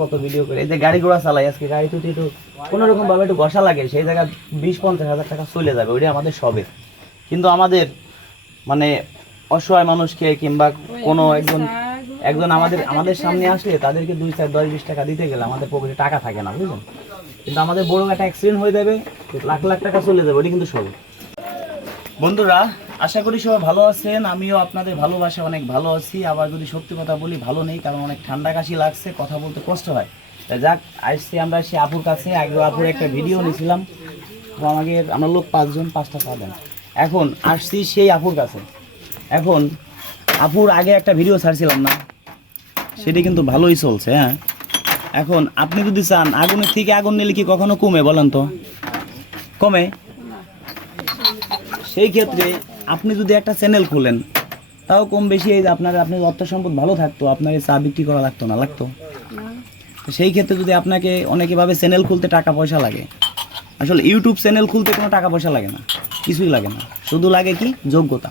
কত ভিডিও করে এই যে গাড়ি ঘোড়া চালাই আজকে গাড়ি টুটি একটু কোনো রকম ভাবে একটু ঘষা লাগে সেই জায়গায় 20-50 হাজার টাকা চলে যাবে, ওইটা আমাদের সবে। কিন্তু আমাদের মানে অসহায় মানুষকে কিংবা কোনো একজন আমাদের সামনে আসলে তাদেরকে 2-4-10-20 টাকা দিতে গেলে আমাদের পকেটে টাকা থাকে না, বুঝলেন? কিন্তু আমাদের বড় একটা অ্যাক্সিডেন্ট হয়ে যাবে, লাখ লাখ টাকা চলে যাবে, ওইটা কিন্তু সবে। বন্ধুরা, আশা করি সবাই ভালো আছেন, আমিও আপনাদের ভালোবাসা অনেক ভালো আছি। আবার যদি সত্যি কথা বলি ভালো নেই, কারণ অনেক ঠান্ডা কাশি লাগছে, কথা বলতে কষ্ট হয়। তা যাক, আসছি আমরা সে আপুর কাছে। আগে আপুর একটা ভিডিও নিয়েছিলাম, তো আমরা লোক 5টা পাবেন। এখন আসছি সেই আপুর কাছে। এখন আপুর আগে একটা ভিডিও ছাড়ছিলাম না, সেটি কিন্তু ভালোই চলছে। হ্যাঁ, এখন আপনি যদি চান আগুনের থেকে আগুন নিলে কি কখনো কমে, বলেন তো? কমে? সেই ক্ষেত্রে আপনি যদি একটা চ্যানেল খোলেন, তাও কম বেশি এই যে আপনার অর্থ সম্পদ ভালো থাকতো, আপনার চা বিক্রি করা লাগতো না? লাগতো। সেই ক্ষেত্রে যদি আপনাকে অনেকে ভাবে চ্যানেল খুলতে টাকা পয়সা লাগে, আসলে ইউটিউব চ্যানেল খুলতে কোনো টাকা পয়সা লাগে না, কিছুই লাগে না। শুধু লাগে কি যোগ্যতা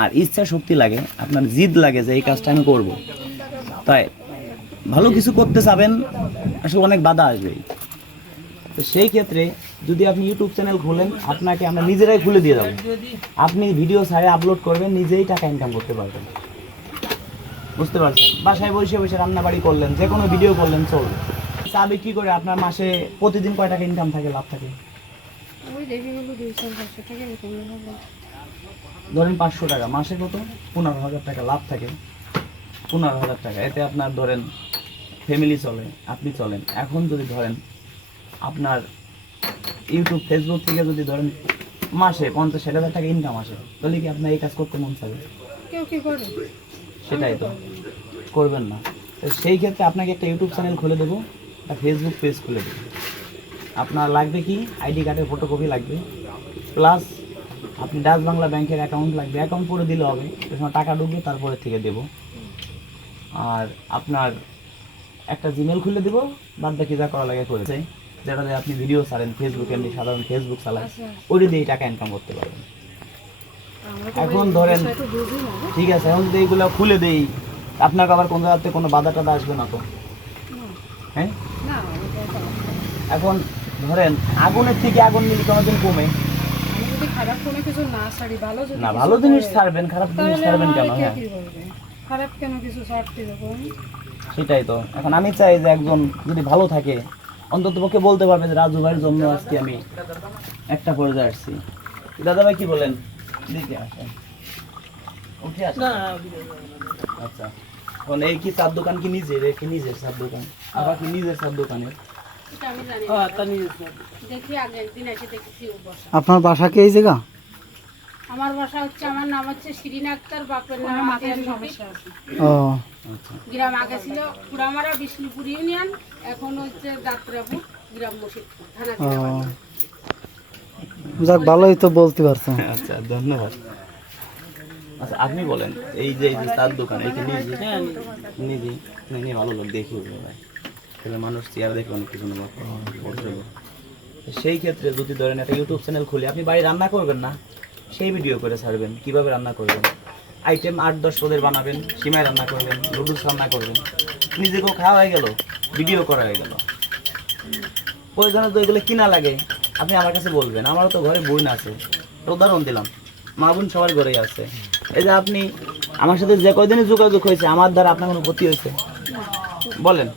আর ইচ্ছা শক্তি লাগে, আপনার জিদ লাগে যে এই কাজটা আমি করবো। তাই ভালো কিছু করতে চাবেন, আসলে অনেক বাধা আসবে। তো সেই ক্ষেত্রে যদি আপনি ইউটিউব চ্যানেল খোলেন, আপনাকে আমরা নিজেরাই খুলে দিয়ে যাবো। আপনি ভিডিও ছাড়ে আপলোড করবেন, নিজেই টাকা ইনকাম করতে পারবেন, বুঝতে পারছেন? বাসায় বসে বসে রান্নাবাড়ি করলেন, যে কোনো ভিডিও করলেন, চলবে। চা বিক্রি করে আপনার মাসে প্রতিদিন কয় টাকা ইনকাম থাকে, লাভ থাকে? ধরেন 500 টাকা, মাসে কত? 15,000 টাকা লাভ থাকে। 15,000 টাকা, এতে আপনার ধরেন ফ্যামিলি চলে, আপনি চলেন। এখন যদি ধরেন আপনার ইউটিউব ফেসবুক থেকে যদি ধরেন মাসে 50-60 হাজার টাকা ইনকাম আসে, তাহলে কি আপনার এই কাজ করতে মন চাবে? কেউ কি করে? সেটাই তো, করবেন না। তো সেই ক্ষেত্রে আপনাকে একটা ইউটিউব চ্যানেল খুলে দেবো, একটা ফেসবুক পেজ খুলে দেবো। আপনার লাগবে কি? আইডি কার্ডের ফটোকপি লাগবে, প্লাস আপনি ডাচ বাংলা ব্যাংকের অ্যাকাউন্ট লাগবে। অ্যাকাউন্ট করে দিলে হবে, ওই সময় টাকা ঢুকবে, তারপরে থেকে দেবো। আর আপনার একটা জিমেল খুলে দেবো, বাদ বাকি যা করা লাগে করেছে, যেটাতে আপনি ভিডিও ছাড়েন, ফেসবুকে এমনি সাধারণ ফেসবুক চালান, ওইটা দিয়ে টাকা ইনকাম করতে পারবেন। এখন ধরেন ঠিক আছে, এখন যদি এইগুলো খুলে দেই, আপনাকে আবার কোন জায়গাতে কোনো বাধা টাধা আসবে না তো? হ্যাঁ, এখন ধরেন আগুনের থেকে আগুন নিলে কোনোদিন কমে না? ভালো জিনিস ছাড়বেন, খারাপ জিনিস ছাড়বেন কেন? হ্যাঁ, খারাপ কেন কিছু ছাড়তে হবে? সেটাই তো। এখন আমি চাই যে একজন যদি ভালো থাকে, অন্তত পক্ষে বলতে পারবে যে রাজু ভাইয়ের জন্য আজকে আমি একটা পর্যায়ে আসছি। দাদা ভাই কি বলেন? দেখে আসেন, উঠে আসেন। আচ্ছা, এখন এই কি চার দোকান কি নিজের? কি নিজের চার দোকান? আবার কি নিজের চার দোকানের? আপনার বাসা কি এই জায়গা? আমার বাসা হচ্ছে, আমার নাম হচ্ছে শিরিন আক্তার, বাপের নাম সমস্যা আছে। ও আচ্ছা, গ্রাম আগে ছিল পুরামারা বিষ্ণুপুর ইউনিয়ন, এখন হচ্ছে যাত্রাপুর গ্রাম মসজিদপুর থানা। যাক, ভালোই তো বলতে পারছেন। আচ্ছা, ধন্যবাদ। আচ্ছা, আপনি বলেন, এই যে চার দোকান, এই কি নিজে? নিজে নিয়ে ভালো লোক দেখি ভাই, তাহলে মানুষ চেয়ার দেখে অনেক কিছু নেব। সেই ক্ষেত্রে যদি ধরেন একটা ইউটিউব চ্যানেল খুলে আপনি বাড়ি রান্না করবেন না, সেই ভিডিও করে ছাড়বেন কিভাবে রান্না করবেন, আইটেম 8-10 পদের বানাবেন, সিমাই রান্না করবেন, নুডলস রান্না করবেন, নিজেকেও খাওয়া হয়ে গেল, ভিডিও করা হয়ে গেল। প্রয়োজনে তো এগুলো কিনা লাগে, আপনি আমার কাছে বলবেন। আমারও তো ঘরে বোন আছে, উদাহরণ দিলাম, মা বোন সবার ঘরেই আছে। এই যে আপনি আমার সাথে যে কয়দিনই যোগাযোগ হয়েছে, আমার দ্বারা আপনার কোনো ক্ষতি হয়েছে বলেন?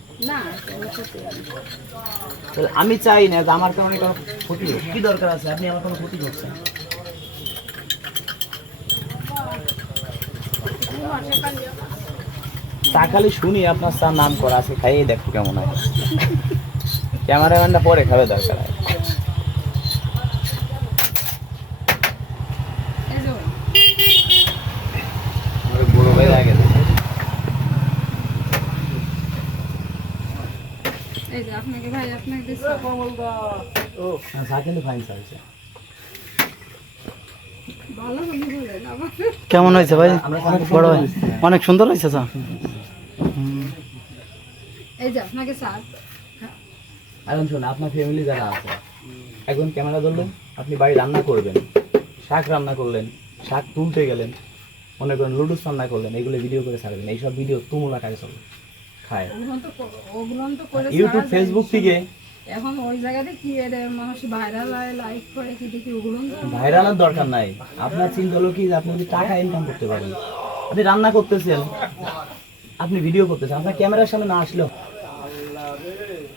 আমি চাই না যে আমার কারণে কোনো ক্ষতি হোক। কি দরকার আছে আপনি আমার কোনো ক্ষতি করছেন? তা খালি শুনি আপনার চা নাম করা আছে, খাইয়ে দেখো কেমন হয়। ক্যামেরাম্যানটা পরে খাবে, দরকার হয়। বড় ভাই আগে কেমন হয়েছে ভাই? বড় ভাই অনেক সুন্দর হয়েছে চা। এখন শোন, আপনার ফ্যামিলি যারা আছে, এখন ক্যামেরা ধরলেন, আপনি বাড়ি রান্না করবেন, শাক রান্না করলেন, শাক তুলতে গেলেন, মনে করেন লুডুস রান্না করলেন, এইগুলো ভিডিও করে ছাড়বেন। এইসব ভিডিও তুমুল আকারে চলবে, খায়। ওগুলো তো করে ইউটিউব ফেসবুক থেকে এখন ওই জায়গাতে কি এর মানুষ ভাইরাল লাইক করে কি দেখি ওগুলো ভাইরালের দরকার নাই। আপনার চিন্তা হলো কি যে আপনি যদি টাকা ইনকাম করতে পারেন, আপনি রান্না করতেছেন, আপনি ভিডিও করতেছেন, আপনার ক্যামেরার সামনে না আসলেও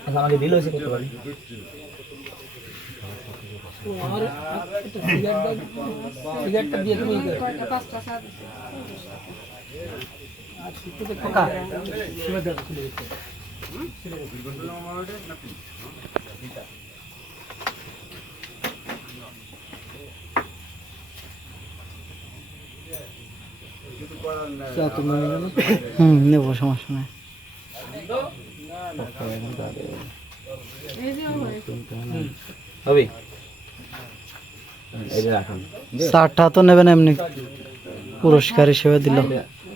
এখন আমাকে দিল এসে করতে পারেন। পাঁচটা সাত নেবো, সমস্যা নাই। এই যে হয়েছে হবে এই যে রাখুন। চারটা তো নেবেন এমনি পুরস্কার হিসেবে দিল।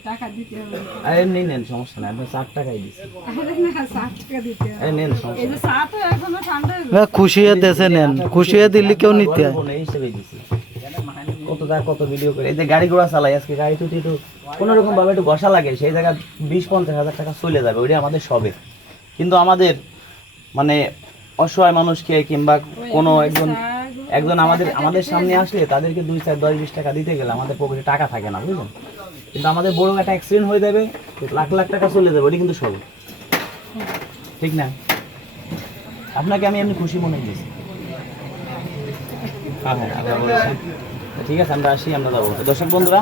টাকা দিতে হবে আরে নেন সমস্যা নাই, আপনি 4 টাকাই দিচ্ছি। আরে না 60 টাকা দিতে হবে আরে নেন সমস্যা এই যে চা তো এখনো ঠান্ডা খুশি হয়ে দেশে নেন, খুশি হয়ে দিল্লি কেউ নিতে হয়। এই হিসেবে দিচ্ছি। কত ভিডিও করে এই যে গাড়ি ঘোড়া চালাই, আজকে গাড়ি টুটি একটু কোনো রকম ভাবে একটু ঘষা লাগে, সেই জায়গায় 20-50 হাজার টাকা চলে যাবে, ওইটা আমাদের সবে। কিন্তু আমাদের মানে অসহায় মানুষকে কিংবা কোনো একজন আমাদের সামনে আসলে তাদেরকে 2, 4, 10, 20 টাকা দিতে গেলে আমাদের পকেটে টাকা থাকে না, বুঝলেন? কিন্তু আমাদের বড় একটা অ্যাক্সিডেন্ট হয়ে যাবে, লাখ লাখ টাকা চলে যাবে, ওইটা কিন্তু সবে, ঠিক না? আপনাকে আমি এমনি খুশি মনে দিয়েছি। হ্যাঁ আচ্ছা বলেছেন। ঠিক আছে, আমরা আসি, আমরা যাবো। দর্শক বন্ধুরা,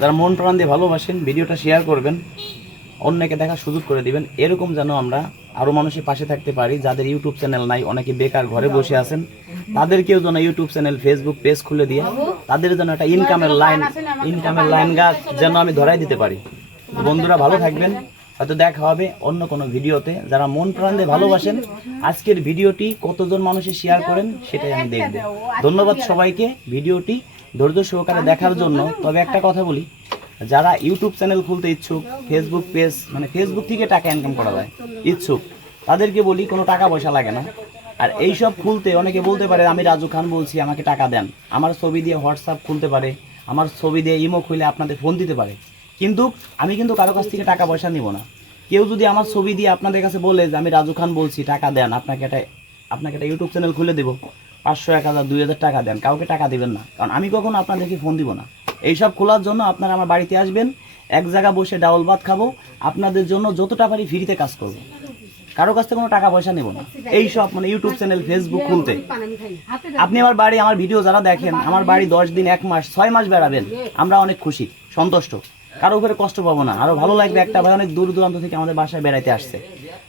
যারা মন প্রাণ দিয়ে ভালোবাসেন, ভিডিওটা শেয়ার করবেন, অন্যকে দেখার সুযোগ করে দিবেন, এরকম যেন আমরা আরও মানুষের পাশে থাকতে পারি। যাদের ইউটিউব চ্যানেল নাই, অনেকে বেকার ঘরে বসে আছেন, তাদেরকেও যেন ইউটিউব চ্যানেল, ফেসবুক পেজ খুলে দিয়ে তাদের যেন একটা ইনকামের লাইন গাছ যেন আমি ধরাই দিতে পারি। তো বন্ধুরা ভালো থাকবেন, হয়তো দেখা হবে অন্য কোনো ভিডিওতে। যারা মন প্রাণ দিয়ে ভালোবাসেন, আজকের ভিডিওটি কতজন মানুষে শেয়ার করেন সেটাই আমি দেখব। ধন্যবাদ সবাইকে ভিডিওটি ধৈর্য সহকারে দেখার জন্য। তবে একটা কথা বলি, যারা ইউটিউব চ্যানেল খুলতে ইচ্ছুক, ফেসবুক পেজ মানে ফেসবুক থেকে টাকা ইনকাম করা যায় ইচ্ছুক, তাদেরকে বলি কোনো টাকা পয়সা লাগে না। আর এইসব খুলতে অনেকে বলতে পারে আমি রাজু খান বলছি, আমাকে টাকা দেন। আমার ছবি দিয়ে হোয়াটসঅ্যাপ খুলতে পারে, আমার ছবি দিয়ে ইমো খুলে আপনাদের ফোন দিতে পারে, কিন্তু আমি কিন্তু কারো কাছ থেকে টাকা পয়সা নিব না। কেউ যদি আমার ছবি দিয়ে আপনাদের কাছে বলে যে আমি রাজু খান বলছি, টাকা দেন, আপনাকে একটা ইউটিউব চ্যানেল খুলে দেবো, 500, 1000, 2000 টাকা দেন, কাউকে টাকা দিবেন না, কারণ আমি কখনো আপনাদেরকে ফোন দিব না। এইসব খোলার জন্য আপনারা আমার বাড়িতে আসবেন, এক জায়গা বসে ডাউল ভাত খাবো, আপনাদের জন্য যতটা পারি ফ্রিতে কাজ করবো, কারো কাছ থেকে কোনো টাকা পয়সা নেব না। এইসব মানে ইউটিউব চ্যানেল, ফেসবুক খুলতে আপনি আমার বাড়ি, আমার ভিডিও যারা দেখেন, আমার বাড়ি 10 দিন, 1 মাস, 6 মাস বেড়াবেন, আমরা অনেক খুশি, সন্তুষ্ট, কারো উপরে কষ্ট পাবো না, আরো ভালো লাগবে। একটা ভাই অনেক দূর দূরান্ত থেকে আমাদের বাসায় বেড়াইতে আসছে।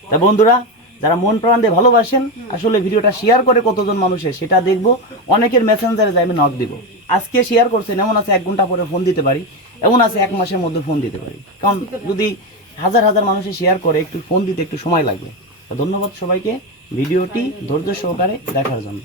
তা বন্ধুরা, যারা মন প্রাণ দিয়ে ভালোবাসেন, আসলে ভিডিওটা শেয়ার করে কতজন মানুষের সেটা দেখবো, অনেকের মেসেঞ্জারে যাই আমি নক দিব। আজকে শেয়ার করছেন, এমন আছে 1 ঘন্টা পরে ফোন দিতে পারি, এমন আছে 1 মাসের মধ্যে ফোন দিতে পারি, কারণ যদি হাজার হাজার মানুষের শেয়ার করে একটু ফোন দিতে একটু সময় লাগবে। ধন্যবাদ সবাইকে ভিডিওটি ধৈর্য সহকারে দেখার জন্য।